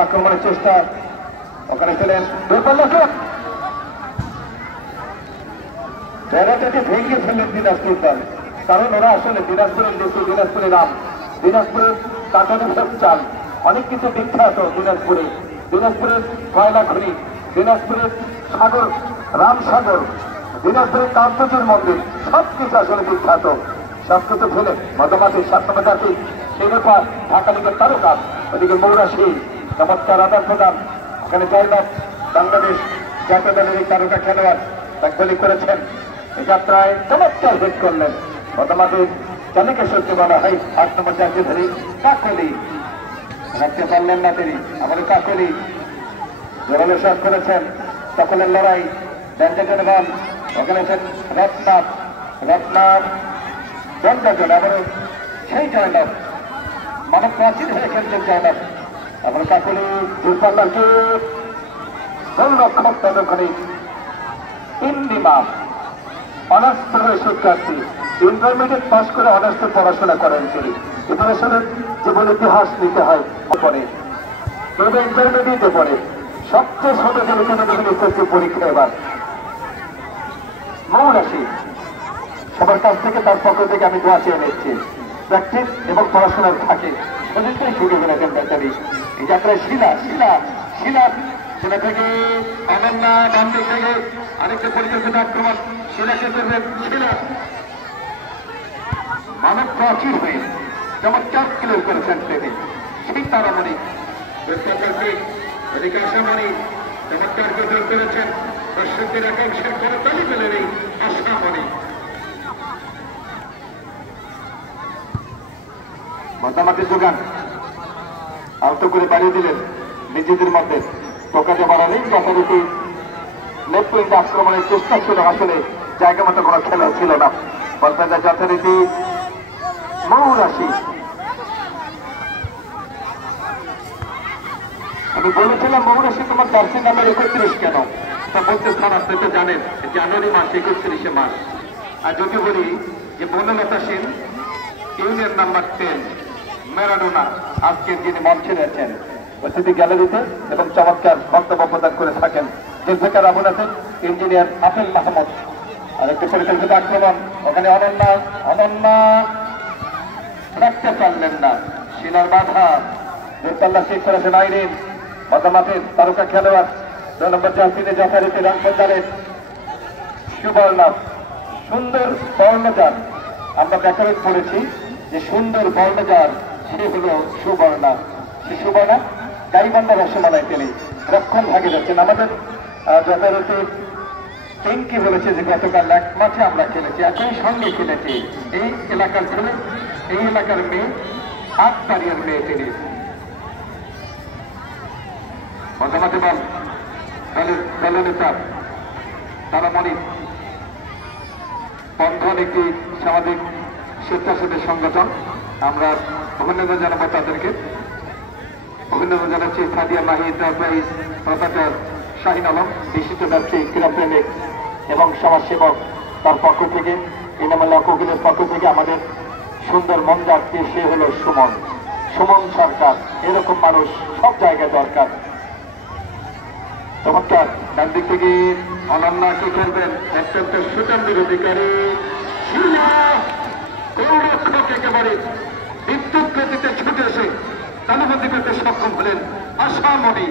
আক্রমণের চেষ্টা ওখানে ছিলেন দুর্বল লোক ব্যারাটাকে ভেঙে ফেললেন দিনাজপুর দল। কারণ ওরা আসলে দিনাজপুরের লিচু, দিনাজপুরের আম, দিনাজপুরের কাঁটানি চাল, অনেক কিছু বিখ্যাত দিনাজপুরে। দিনাজপুরের কয়লা খনি, দিনাজপুরের সাগর, রামসাগর, দিনাজপুরের কান্তজির মন্দির, সবকিছু আসলে বিখ্যাত। সবকিছু ফেলে মধ্যমাঠে 7 নম্বর জাতি শিরোপা ঢাকা লিগের তারকা, ওদিকে মৌরাশি চমৎকার আদান প্রদান। ওখানে জয়লাভ বাংলাদেশ জাতীয় দলের এই তারকা খেলোয়াড় ব্যাকবলি করেছেন। এই যাত্রায় চমৎকার হেড করলেন মধ্যমাঠের চালিকা শক্তি বলা হয় 8 নম্বর জাতীয় ধরে কাকলি রাখতে পারলেন না তিনি। আমাদের কাকলি জোরালো শট করেছেন। সকলের লড়াই ব্যঞ্জন বল ওখানে রত্নাথ বন্ধজন আবার সেই জয়লাভ মানব প্রাচীন হয়ে খেলছেন জয়লাভ। আবার কাকলি দূরপাল্লাকে সংরক্ষক তদক্ষণে ইন্দিমা অনার্স শিক্ষার্থী, ইন্টারমিডিয়েট পাস করে অনার্সে পড়াশোনা করেন তিনি। ইতিহাসের জীবন ইতিহাস নিতে হয় পরে ইন্টারমিডিয়েটে পড়ে সবচেয়ে ছোট যে পরীক্ষা এবার মৌরাশি সবার কাছ থেকে তার পক্ষ থেকে আমি দোয়া চেয়ে নিচ্ছি প্র্যাকটিস এবং পড়াশোনার থাকে সেদিনটাই শুরু করেছেন বেচারি। এই যাত্রায় শিলা থেকে অনন্যা ডান দিক থেকে আরেকটা পরিকল্পিত আক্রমণ শিলাকে করবেন। শিলা মানব প্রাচীর হয়ে চমৎকার ক্লিয়ার করেছেন তিনি। সেই তারামণি আশামণি চমৎকার গোল করেছেন। দর্শকদের একাংশের করে তালি পেলেন এই আশামণি। মধ্যমাঠের যোগান আহত করে বাড়িয়ে দিলেন নিজেদের মধ্যে। টোকাতে বাড়ালে যথারীতি লেফট উইং আক্রমণের চেষ্টা ছিল, আসলে জায়গা মতো কোনো খেলা ছিল না। বলতে যায় যথারীতি মৌরাশি। আমি বলেছিলাম মৌরাশি তোমার জার্সি নামের 31 কেন, তা বলতে স্থান আপনি তো জানেন জানুয়ারি মাস 31 মাস। আর যদি বলি যে Banalata Sen union number 10 Maradona আজকের যিনি মঞ্চে রয়েছেন অতিথি গ্যালারিতে এবং চমৎকার বক্তব্য প্রদান করে থাকেন জুলফিকার আবুল হাসান, ইঞ্জিনিয়ার আফেল মাহমুদ। আরেকটি পরিকল্পিত আক্রমণ ওখানে অনন্যা রাখতে পারলেন না। শিলার বাধা দূরপাল্লা শেষ করেছেন আইরিন। মধ্যমাঠের তারকা খেলোয়াড় 2 নম্বর জার্সিতে যথারীতি রামপন্দারের সুবর্ণা। সুন্দর বর্ণজার আমরা ব্যাকরণ পড়েছি যে সুন্দর বর্ণজার সে হল সুবর্ণা। সে সুবর্ণা গাইবান্ধা রসমালাই তিনি রক্ষণ ভাগে যাচ্ছেন। আমাদের যথারীতি পিঙ্কি বলেছে যে গতকাল 1 মাঠে আমরা খেলেছি, একই সঙ্গে খেলেছি। এই এলাকার ছেলে, এই এলাকার মেয়ে, 8 তারিখের মেয়ে তিনি। মধ্যমাঠে বল দলনেতা তারামণি বন্ধন একটি সামাজিক স্বেচ্ছাসেবী সংগঠন। আমরা অভিনন্দন জানাবো তাদেরকে। অভিনন্দন জানাচ্ছি সাদিয়া মাহি এন্টারপ্রাইজ প্রফেসর শাহিন আলম, বিশিষ্ট ব্যবসায়ী, ক্রীড়াপ্রেমিক এবং সমাজসেবক, তার পক্ষ থেকে ইনামুল্লাহ কোকিলের পক্ষ থেকে আমাদের সুন্দর মন যাচ্ছে সে হল সুমন সরকার। এরকম মানুষ সব জায়গায় দরকার। চমৎকার ডান দিক থেকে অনন্যা কি খেলবেন অত্যন্ত সুচন্দ্র অধিকারী। গোলরক্ষক একেবারে বিদ্যুৎ গতিতে ছুটে এসে তালুবন্দি করতে সক্ষম হলেন আশামণি।